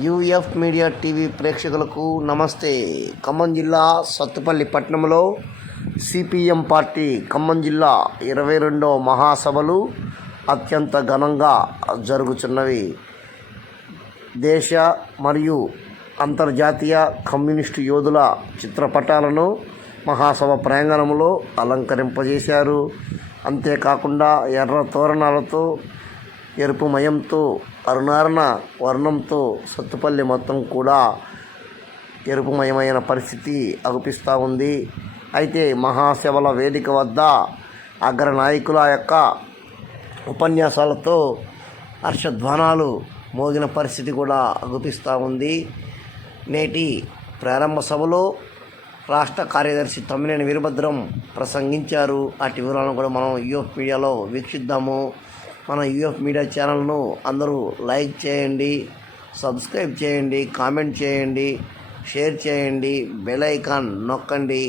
UF media TV ప్రేక్షకులకు నమస్తే. ఖమ్మం జిల్లా సత్తుపల్లి పట్టణంలో సిపిఎం పార్టీ ఖమ్మం జిల్లా ఇరవై రెండో మహాసభలు అత్యంత ఘనంగా జరుగుతున్నవి దేశ మరియు అంతర్జాతీయ కమ్యూనిస్టు యోధుల చిత్రపటాలను మహాసభ ప్రాంగణంలో అలంకరింపజేశారు. అంతేకాకుండా ఎర్ర తోరణాలతో ఎరుపు మయంతో అరుణారణ వర్ణంతో సత్తుపల్లి మొత్తం కూడా ఎరుపుమయమైన పరిస్థితి అగుపిస్తూ ఉంది. అయితే మహాశివల వేదిక వద్ద అగ్ర నాయకుల యొక్క ఉపన్యాసాలతో హర్షధ్వానాలు మోగిన పరిస్థితి కూడా అగుపిస్తూ ఉంది. నేటి ప్రారంభ సభలో రాష్ట్ర కార్యదర్శి తమ్మినేని వీరభద్రం ప్రసంగించారు. అటు వివరాలను కూడా మనం యూఎఫ్ మీడియాలో వీక్షిద్దాము. మన యూఎఫ్ మీడియా ఛానల్ను అందరూ లైక్ చేయండి సబ్స్క్రైబ్ చేయండి కామెంట్ చేయండి షేర్ చేయండి బెల్ ఐకాన్ నొక్కండి.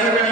হবে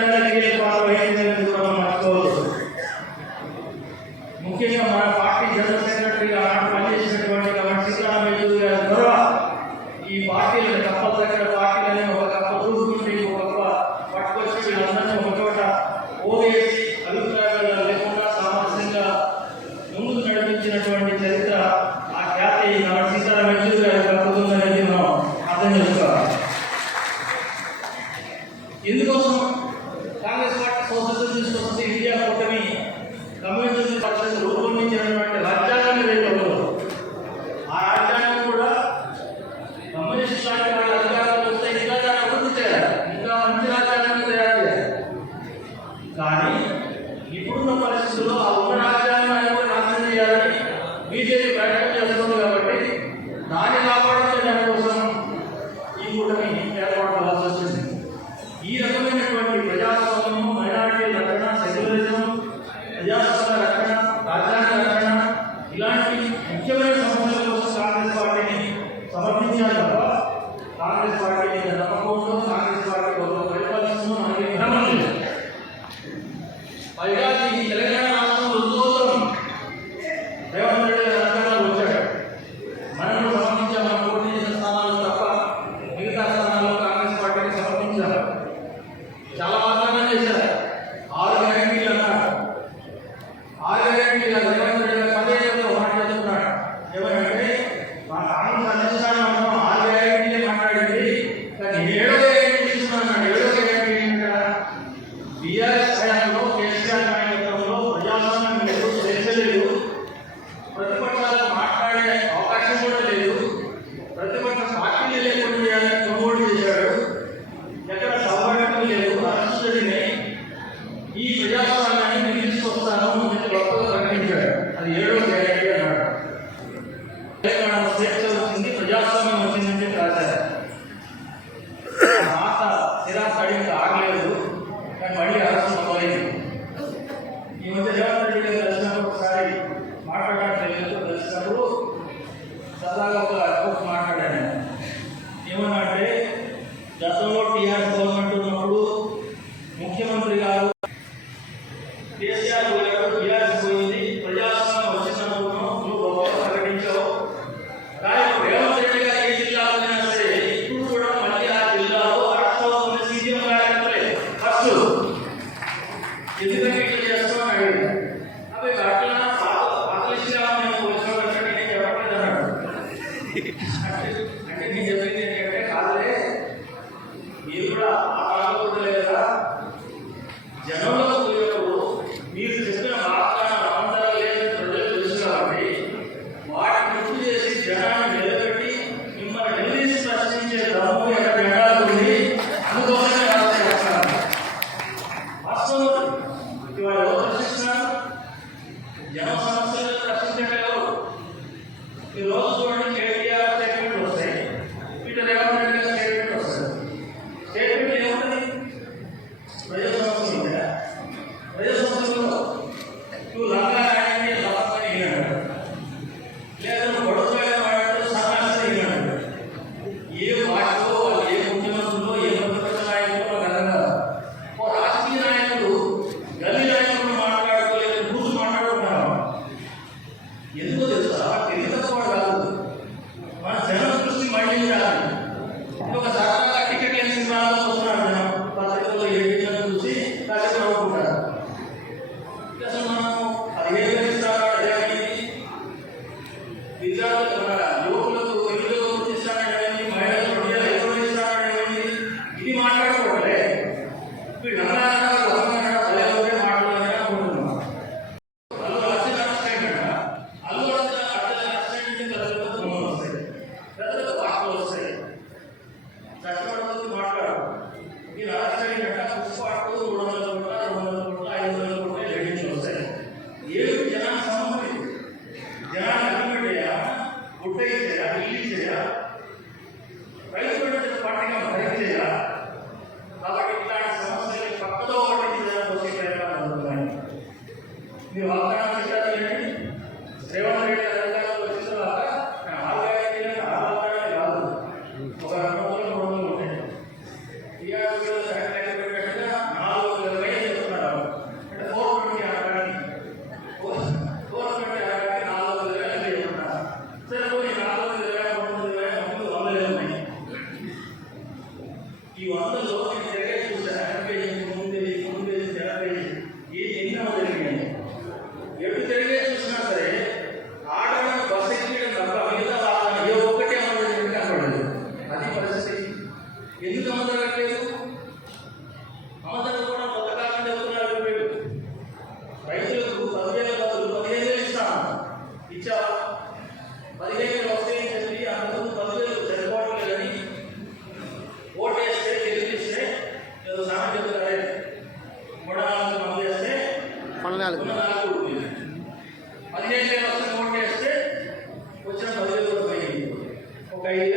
Daí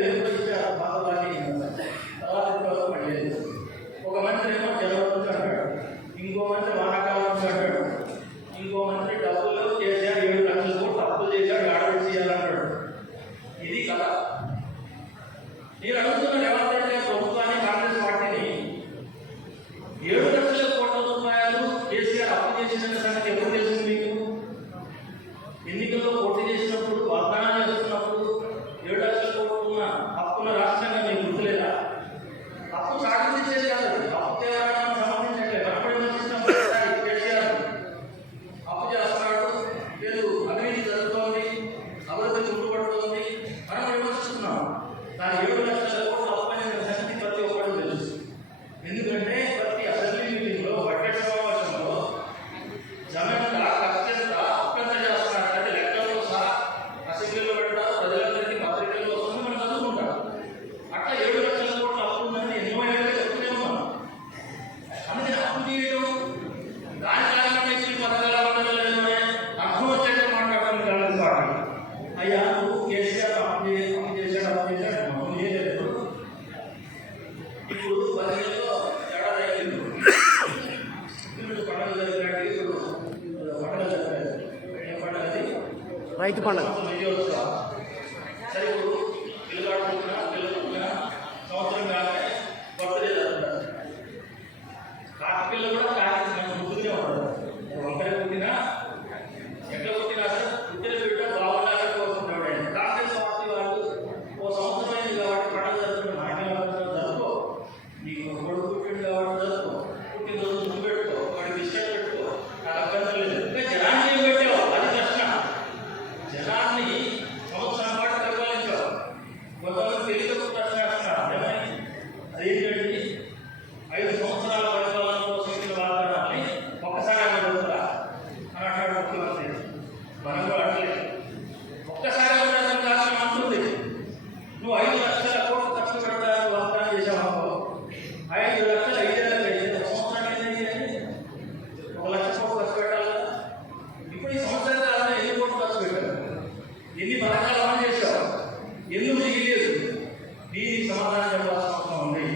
సమాధానం చెప్పాల్సిన అవసరం ఉంది.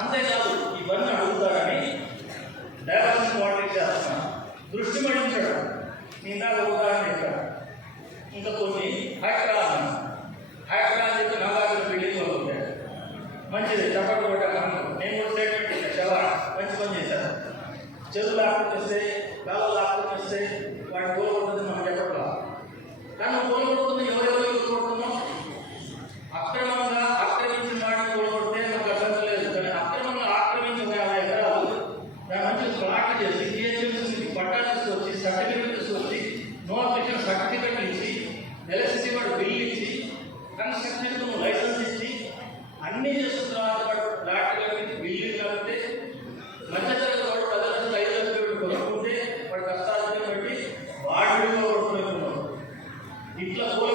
అంతేకాదు ఇవన్నీ అడుగుతారని డైవర్షన్ వాటికి చేస్తున్నాను దృష్టి మళ్ళించాడు. ఇందాక ఉదాహరణ ఇచ్చాడు ఇంకా కొన్ని హ్యాక్రాన్ హ్యాక్రాన్ చెప్పి నాలుగు బిల్డింగ్ వాళ్ళు ఉంటాడు మంచిది చప్పట్లు పెట్టాను నేను కూడా స్టేట్మెంట్ ఇచ్చాను చాలా మంచి పని చేశాను చెరువులు ఆకుకొస్తే కాలువలు ఆకుకొస్తే వాటి మనం చెప్పట్లా. కానీ కోలుకుంటుంది కొనుక్కుంటే వాడికి కష్టాలు బట్టి వాడి మీద ఇట్లా సోల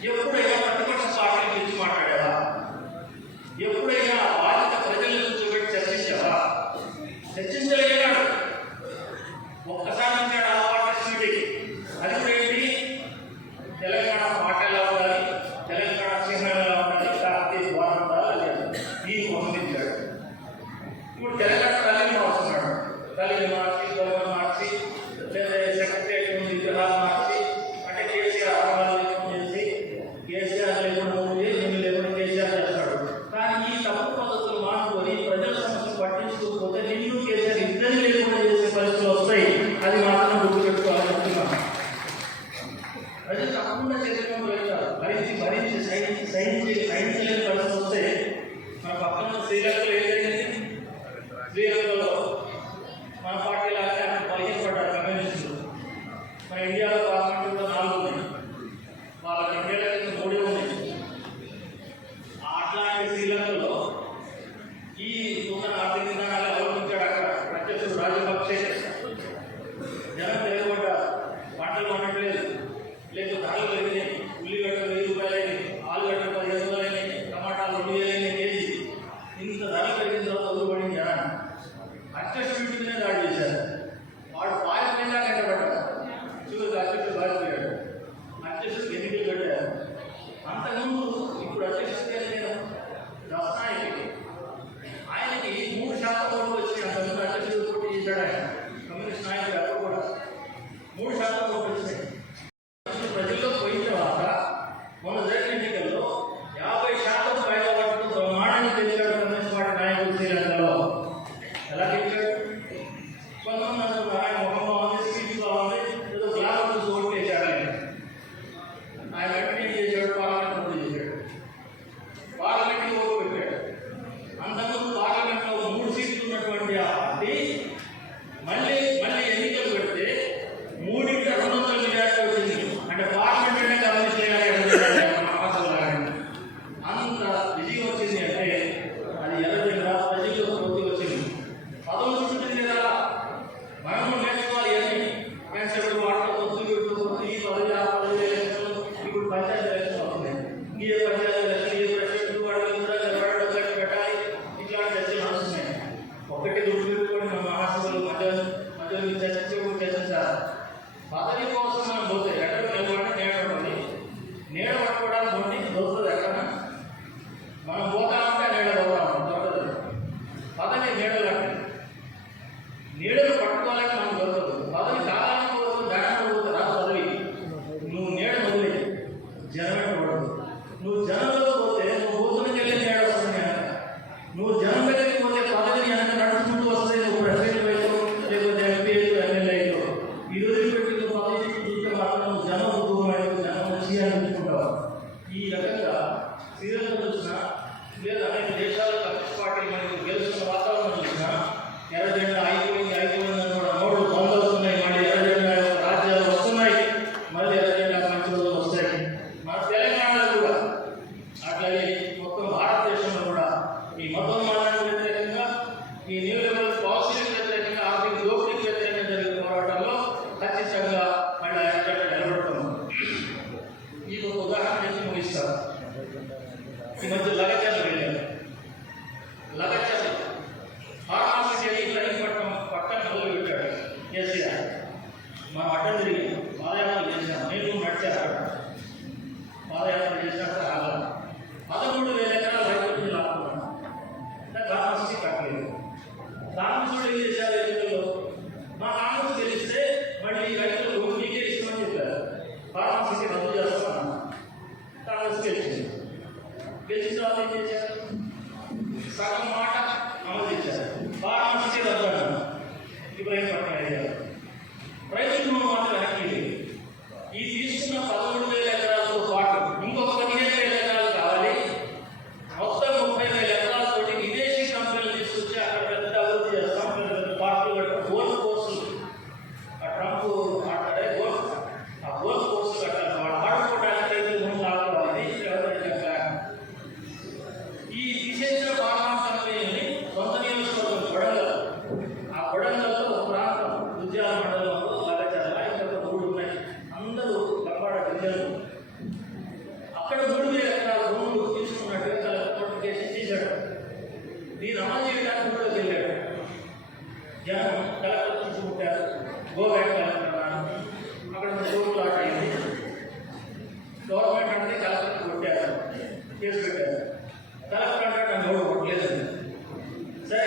E eu fui pegar செய்தார்கள் here farmasi ke na zuwa sana ta haske ce bai ci zaɓi ne ya ನೀನು ಸಮಾಜ ವಿಧಾನ ನೋಡೋ ಜಿಲ್ಲೆ ಜನ ಕಲಾಕೃತಿ ಮುಟ್ಟಾರು ಗೋವಾ ಕಲಾಕೃತ అక్కడ మూడు ప్లాట్ అయింది గవర్నమెంట్ అనేది కలెక్టర్ కొట్టారు కేసు పెట్టారు కలెక్టర్ అంటే నాకు ఎవరు కొట్టలేదండి సరే